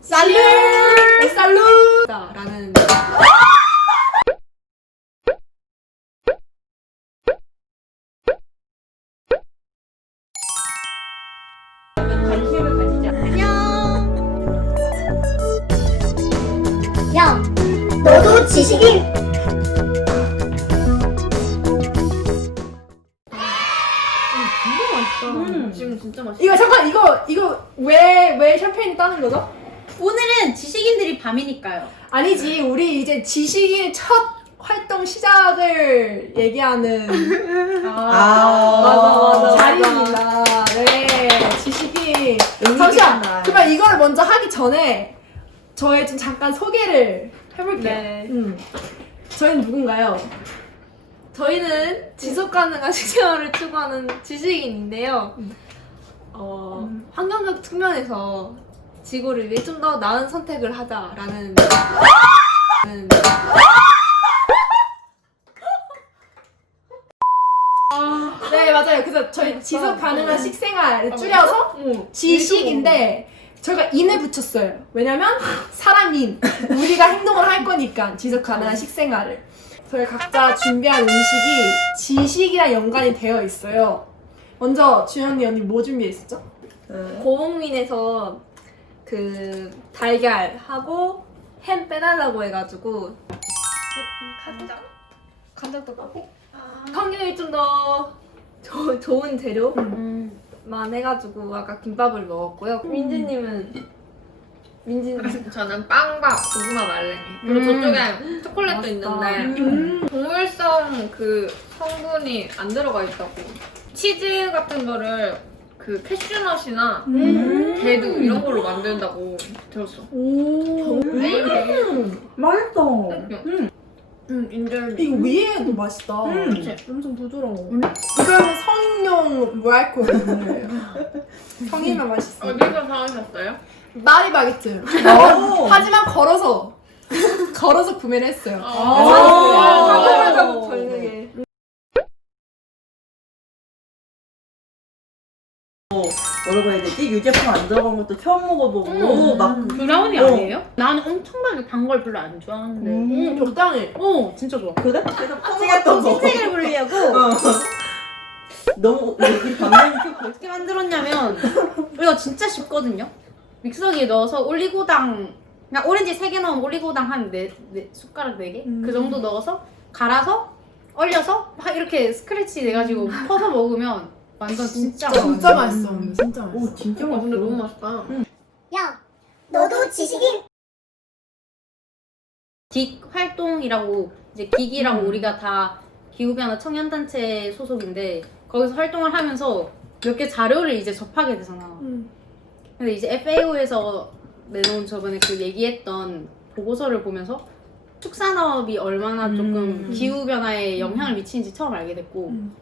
살루! 살루! 라는 관심을 가지지 않아. 야, 너도 지식인? 음. 지금 진짜 맛있어. 이거 잠깐 이거 이거 왜 왜 샴페인이 따는 거죠? 오늘은 지식인들이 밤이니까요. 아니지 우리 이제 지식인 첫 활동 시작을 얘기하는 아, 맞아, 맞아. 자리입니다. 네 지식인 잠시만. 그러면 이거를 먼저 하기 전에 저의 좀 잠깐 소개를 해볼게요. 네. 음. 저희는 누군가요? 저희는 지속 가능한 식생활을 추구하는 지식인인데요. 어, 환경적 측면에서 지구를 위해 좀 더 나은 선택을 하자라는 라는 네 맞아요. 그래서 저희 지속 가능한 식생활을 줄여서 지식인데 저희가 인을 붙였어요. 왜냐면 사람인 우리가 행동을 할 거니까 지속 가능한 식생활을 저희 각자 준비한 음식이 지식이랑 연관이 되어 있어요. 먼저 주현이 언니 뭐 준비했었죠? 고흥민에서 그 달걀하고 햄 빼달라고 해가지고 간장 간장도 까고 환경이 좀 더 좋은 재료만 해가지고 아까 김밥을 먹었고요. 민지님은 민지는 저는 빵밥, 고구마 말랭이. 그리고 음. 저쪽에 초콜릿도 맛있다. 있는데 음. 동물성 그 성분이 안 들어가 있다고. 치즈 같은 거를 그 캐슈넛이나 음. 게두 이런 걸로 만든다고 들었어. 오. 음. 맛있다. 음, 인절미. 이거 위에도 맛있다. 음. 그치? 엄청 부드러워. 이거는 성인용 무알콜이에요. 성인만 맛있어. 어디서 사오셨어요? 마리 바게트. 오. 하지만 걸어서 걸어서 구매를 했어요. 아. 사과 뭐라고 해야 되지? 유제품 안 들어간 것도 처음 먹어보고 음. 막 브라우니 어. 아니에요? 나는 엄청나게 단걸 별로 안 좋아하는데. 음, 적당히. 어, 진짜 좋아. 그래? 그래서 펑했던 거. 찌개를 부리려고 어. 너무 여기 방향이 좀 어떻게 만들었냐면 이거 진짜 쉽거든요. 믹서기에 넣어서 올리고당 그냥 오렌지 3개 넣으면 올리고당 한 네, 네, 숟가락 4개? 그 정도 넣어서 갈아서 얼려서 막 이렇게 스크래치 내가지고 퍼서 먹으면 완전 진짜 진짜. 맛있어. 언니, 진짜 맛있어. 오 진짜 어, 맛있어. 근데 너무 맛있다. 야, 너도 지식인? 딕 활동이라고 이제 딕이라고 음. 우리가 다 기후변화 청년단체 소속인데 거기서 활동을 하면서 몇 개 자료를 이제 접하게 되잖아. 음. 근데 이제 FAO에서 내놓은 저번에 그 얘기했던 보고서를 보면서 축산업이 얼마나 조금 음. 기후변화에 영향을 미치는지 처음 알게 됐고 음.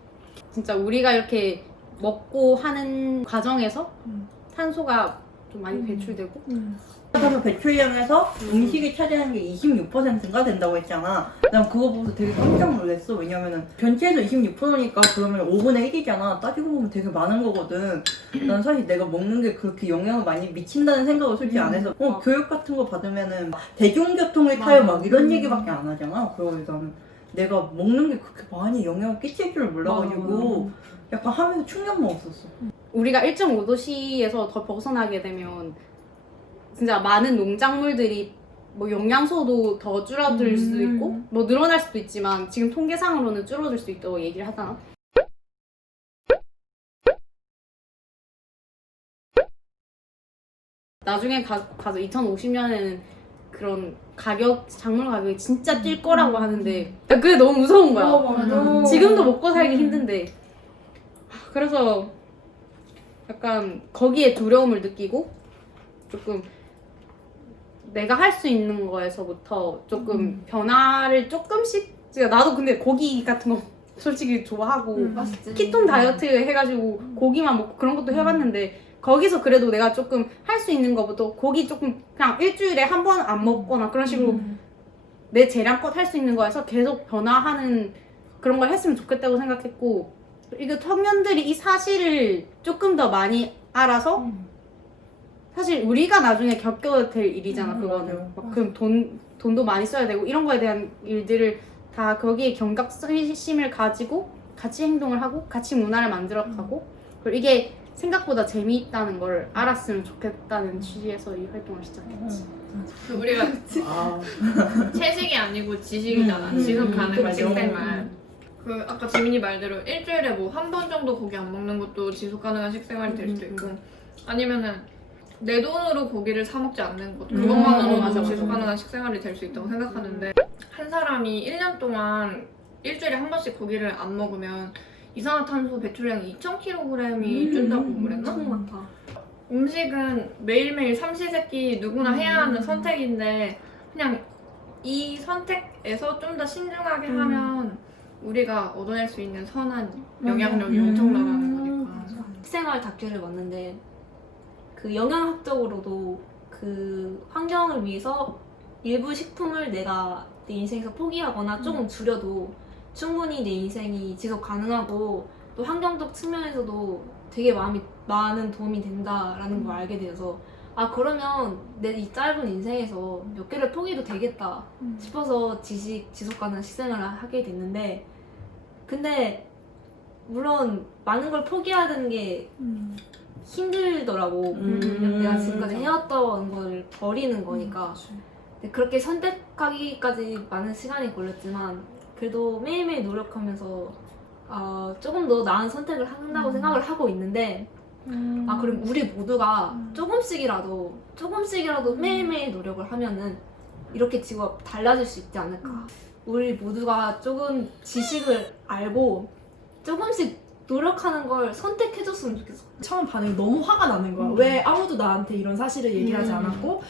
진짜 우리가 이렇게 먹고 하는 과정에서 음. 탄소가 좀 많이 음. 배출되고 음. 그래서 배출량에서 음식이 차지하는 게 26%인가 된다고 했잖아. 난 그거 보고서 되게 깜짝 놀랐어. 왜냐면은 전체에서 26%니까 그러면 5분의 1이잖아. 따지고 보면 되게 많은 거거든. 난 사실 내가 먹는 게 그렇게 영향을 많이 미친다는 생각을 솔직히 안 해서 어, 교육 같은 거 받으면은 막 대중교통을 타요 막 이런 얘기밖에 안 하잖아. 그러고 나는 내가 먹는 게 그렇게 많이 영향을 끼칠 줄 몰라가지고 약간 하면서 충격 먹었었어. 우리가 1.5도씨에서 더 벗어나게 되면 진짜 많은 농작물들이 뭐 영양소도 더 줄어들 수도 음. 있고 뭐 늘어날 수도 있지만 지금 통계상으로는 줄어들 수 있다고 얘기를 하잖아. 나중에 가, 가서 2050년에는 그런 가격 작물 가격이 진짜 뛸 거라고 하는데 나 그게 너무 무서운 거야. 맞아. 지금도 먹고 살기 힘든데 그래서 약간 거기에 두려움을 느끼고 조금 내가 할 수 있는 거에서부터 조금 변화를 조금씩 그러니까 나도 근데 고기 같은 거 솔직히 좋아하고 음. 맛있지. 키톤 다이어트 해가지고 고기만 먹고 그런 것도 해봤는데 거기서 그래도 내가 조금 할 수 있는 거부터 고기 조금 그냥 일주일에 한 번 안 먹거나 그런 식으로 음. 내 재량껏 할 수 있는 거에서 계속 변화하는 그런 걸 했으면 좋겠다고 생각했고 이거 청년들이 이 사실을 조금 더 많이 알아서 사실 우리가 나중에 겪어야 될 일이잖아 음, 그거는 맞아요. 막 그럼 돈 돈도 많이 써야 되고 이런 거에 대한 일들을 다 거기에 경각심을 가지고 같이 행동을 하고 같이 문화를 만들어 가고 그리고 이게 생각보다 재미있다는 걸 알았으면 좋겠다는 취지에서 이 활동을 시작했지. 그 우리가 아, 채식이 아니고 지식이잖아. 음, 지속 음, 가능한 그치. 식생활. 그 아까 지민이 말대로 일주일에 뭐 한 번 정도 고기 안 먹는 것도 지속 가능한 식생활이 될 수도 있고 아니면은 내 돈으로 고기를 사 먹지 않는 것 음, 그것만으로도 맞아, 맞아. 지속 가능한 식생활이 될 수 있다고 생각하는데 한 사람이 1년 동안 일주일에 한 번씩 고기를 안 먹으면 이산화탄소 배출량이 2,000kg이 준다고 그랬나? 너무 많다. 음식은 매일매일 삼시세끼 누구나 해야 하는 음. 선택인데 그냥 이 선택에서 좀 더 신중하게 음. 하면 우리가 얻어낼 수 있는 선한 맞아. 영향력이 음. 엄청나다는 거니까 식생활 다큐를 봤는데 그 영양학적으로도 그 환경을 위해서 일부 식품을 내가 내 인생에서 포기하거나 조금 줄여도 충분히 내 인생이 지속 가능하고 또 환경적 측면에서도 되게 마음이, 많은 도움이 된다라는 걸 알게 되어서 아 그러면 내 이 짧은 인생에서 몇 개를 포기해도 되겠다 싶어서 지식 지속 가능한 식생활을 하게 됐는데 근데 물론 많은 걸 포기해야 되는 게 힘들더라고. 음. 내가 지금까지 해왔던 걸 버리는 거니까. 근데 그렇게 선택하기까지 많은 시간이 걸렸지만 그래도 매일매일 노력하면서 어, 조금 더 나은 선택을 한다고 생각을 하고 있는데 아 그럼 우리 모두가 조금씩이라도 조금씩이라도 매일매일 노력을 하면은 이렇게 지구가 달라질 수 있지 않을까. 우리 모두가 조금 지식을 알고 조금씩 노력하는 걸 선택해줬으면 좋겠어. 처음 반응이 너무 화가 나는 거야. 왜 아무도 나한테 이런 사실을 얘기하지 음. 않았고?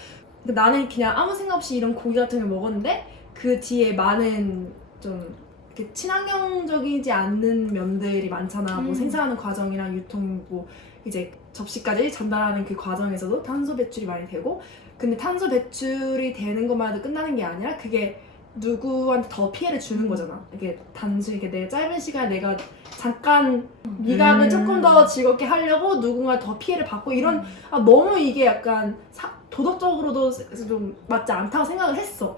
근데 나는 그냥 아무 생각 없이 이런 고기 같은 걸 먹었는데 그 뒤에 많은 좀 이렇게 친환경적이지 않는 면들이 많잖아. 뭐 음. 생산하는 과정이랑 유통 뭐 이제 접시까지 전달하는 그 과정에서도 탄소 배출이 많이 되고 근데 탄소 배출이 되는 것만 해도 끝나는 게 아니라 그게 누구한테 더 피해를 주는 거잖아. 이게 단순히 이게 내 짧은 시간에 내가 잠깐 미각을 음. 조금 더 즐겁게 하려고 누군가 더 피해를 받고 이런 아, 너무 이게 약간 사- 도덕적으로도 좀 맞지 않다고 생각을 했어.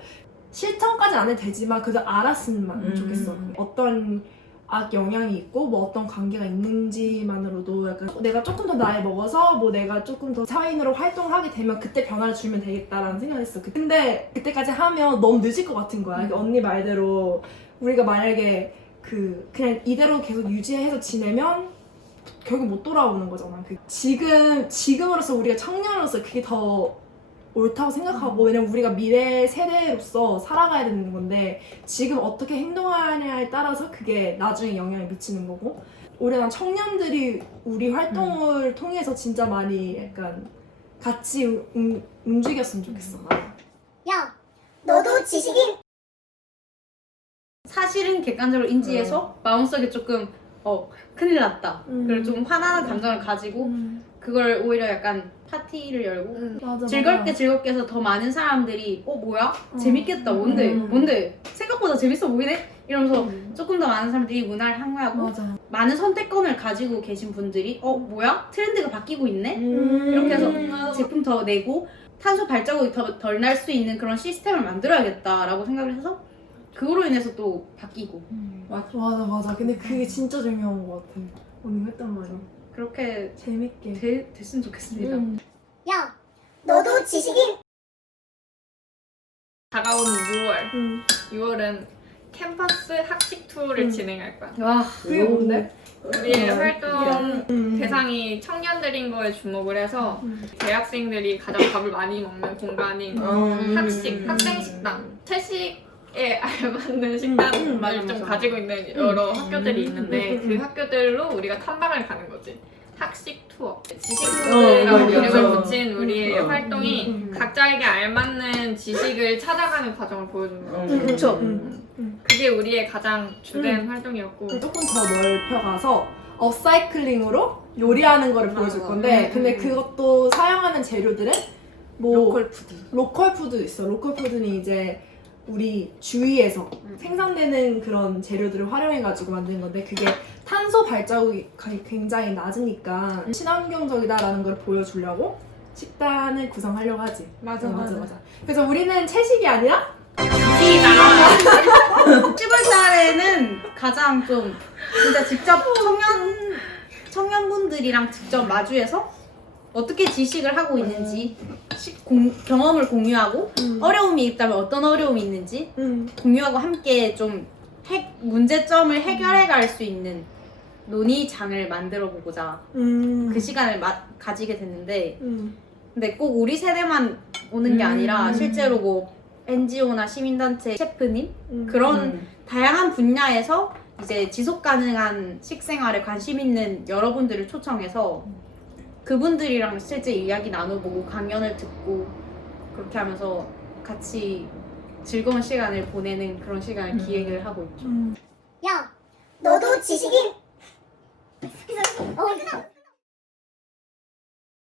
실천까지 안 해도 되지만 그래도 알았으면 음. 좋겠어. 어떤 악 영향이 있고 뭐 어떤 관계가 있는지만으로도 약간 내가 조금 더 나이 먹어서 뭐 내가 조금 더 사회인으로 활동을 하게 되면 그때 변화를 주면 되겠다라는 생각을 했어. 근데 그때까지 하면 너무 늦을 것 같은 거야. 음. 언니 말대로 우리가 만약에 그 그냥 이대로 계속 유지해서 지내면 결국 못 돌아오는 거잖아. 그 지금 지금으로서 우리가 청년으로서 그게 더 옳다고 생각하고 왜냐면 우리가 미래 세대로서 살아가야 되는 건데 지금 어떻게 행동하냐에 따라서 그게 나중에 영향을 미치는 거고 올해 난 청년들이 우리 활동을 통해서 진짜 많이 약간 같이 움, 움직였으면 좋겠어. 야, 너도 지식인. 사실은 객관적으로 인지해서 마음속에 조금 어 큰일 났다. 음. 그리고 좀 화나는 감정을 가지고 그걸 오히려 약간 파티를 열고 맞아, 즐겁게 즐겁게 해서 더 많은 사람들이 어 뭐야? 재밌겠다. 뭔데? 음. 뭔데? 생각보다 재밌어 보이네? 이러면서 조금 더 많은 사람들이 이 문화를 항호하고 맞아. 많은 선택권을 가지고 계신 분들이 어 뭐야? 트렌드가 바뀌고 있네? 음. 이렇게 해서 제품 더 내고 탄소 발자국이 더덜날 수 있는 그런 시스템을 만들어야겠다라고 생각을 해서 그거로 인해서 또 바뀌고. 맞아 맞아. 근데 그게 진짜 중요한 것 같아. 언니 했단 말이. 그렇게 재밌게. 되, 됐으면 좋겠습니다. 음. 야, 너도 지식인. 다가오는 6월 음. 6월은 캠퍼스 학식 투어를 음. 진행할 거야 와 그게 뭔데? 우리의 활동 음. 대상이 청년들인 거에 주목을 해서 음. 대학생들이 가장 밥을 많이 먹는 공간인 음. 학식, 학생 식당, 채식 에 알맞는 음, 맞아, 좀 맞아. 가지고 있는 여러 학교들이 있는데 그 학교들로 우리가 탐방을 가는 거지. 학식 투어. 어, 지식인들이라고 맞아. 이름을 붙인 우리의 음. 활동이 음. 각자에게 알맞는 지식을 찾아가는 과정을 보여주는 거야. 음. 그쵸. 음. 그게 우리의 가장 주된 활동이었고 조금 더 넓혀가서 업사이클링으로 요리하는 거를 보여줄 맞아. 건데 음, 근데 음. 그것도 사용하는 재료들은 뭐 로컬 푸드. 로컬 푸드 있어. 로컬 푸드는 이제 우리 주위에서 음. 생산되는 그런 재료들을 활용해가지고 만든 건데 그게 탄소 발자국이 굉장히 낮으니까 친환경적이다라는 걸 보여주려고 식단을 구성하려고 하지. 맞아, 어, 맞아. 맞아. 그래서 우리는 채식이 아니라 10월 달에는 가장 좀 진짜 직접 청년 청년분들이랑 직접 마주해서 어떻게 지식을 하고 있는지 시- 공- 경험을 공유하고 어려움이 있다면 어떤 어려움이 있는지 음. 공유하고 함께 좀 해- 문제점을 해결해 갈 수 있는 논의장을 만들어 보고자 음. 그 시간을 마- 가지게 됐는데 음. 근데 꼭 우리 세대만 오는 게 아니라 음. 실제로 뭐 NGO나 시민단체 셰프님 음. 그런 음. 다양한 분야에서 이제 지속 가능한 식생활에 관심 있는 여러분들을 초청해서 그분들이랑 실제 이야기 나눠보고 강연을 듣고 그렇게 하면서 같이 즐거운 시간을 보내는 그런 시간을 음. 기획을 하고 있죠. 음. 야, 너도 지식인. 어,